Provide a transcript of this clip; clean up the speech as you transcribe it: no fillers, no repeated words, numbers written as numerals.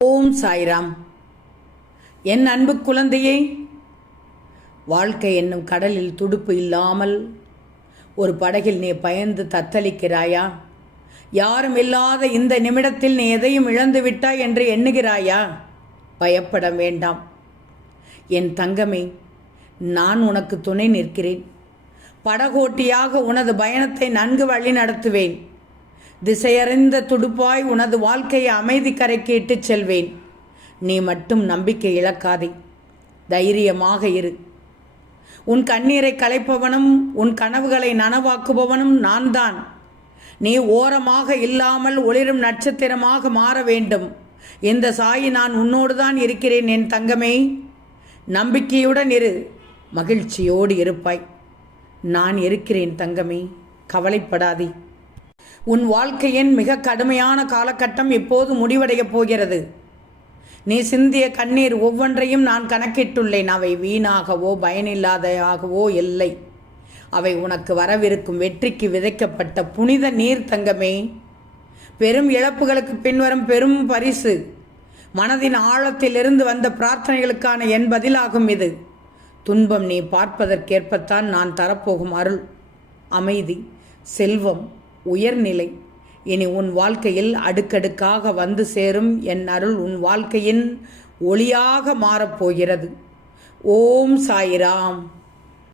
ஓம் சாய்ராம். என் அன்பு குழந்தையே, வாழ்க்கை என்னும் கடலில் துடுப்பு இல்லாமல் ஒரு படகில் நீ பயந்து தத்தளிக்கிறாயா? யாரும் இல்லாத இந்த நிமிடத்தில் நீ எதையும் இழந்து விட்டாய் என்று எண்ணுகிறாயா? பயப்பட வேண்டாம் என் தங்கமே. நான் உனக்கு துணை நிற்கிறேன். படகோட்டியாக உனது பயணத்தை நன்கு வழி நடத்துவேன். திசையறிந்த துடுப்பாய் உனது வாழ்க்கையை அமைதி கரைக்கு இட்டுச் செல்வேன். நீ மட்டும் நம்பிக்கை இழக்காதே, தைரியமாக இரு. உன் கண்ணீரை களைப்பவனும் உன் கனவுகளை நனவாக்குபவனும் நான் தான். நீ ஓரமாக இல்லாமல் ஒளிரும் நட்சத்திரமாக மாற வேண்டும். இந்த சாயி நான் உன்னோடு தான் இருக்கிறேன் என் தங்கமே. நம்பிக்கையுடன் இரு, மகிழ்ச்சியோடு இருப்பாய். நான் இருக்கிறேன் தங்கமே, கவலைப்படாதே. உன் வாழ்க்கையின் மிக கடுமையான காலகட்டம் இப்போது முடிவடையப் போகிறது. நீ சிந்திய கண்ணீர் ஒவ்வொன்றையும் நான் கணக்கிட்டுள்ளேன். அவை வீணாகவோ பயனில்லாதவாகவோ இல்லை. அவை உனக்கு வரவிருக்கும் வெற்றிக்கு விதைக்கப்பட்ட புனித நீர் தங்கமே. பெரும் இழப்புகளுக்கு பின்வரும் பெரும் பரிசு. மனதின் ஆழத்திலிருந்து வந்த பிரார்த்தனைகளுக்கான என் பதிலாகும் இது. துன்பம் நீ பார்ப்பதற்கேற்பத்தான் நான் தரப்போகும் அருள், அமைதி, செல்வம், உயர்நிலை இனி உன் வாழ்க்கையில் அடுக்கடுக்காக வந்து சேரும். என் அருள் உன் வாழ்க்கையின் ஒளியாக மாறப்போகிறது. ஓம் சாய்ராம்.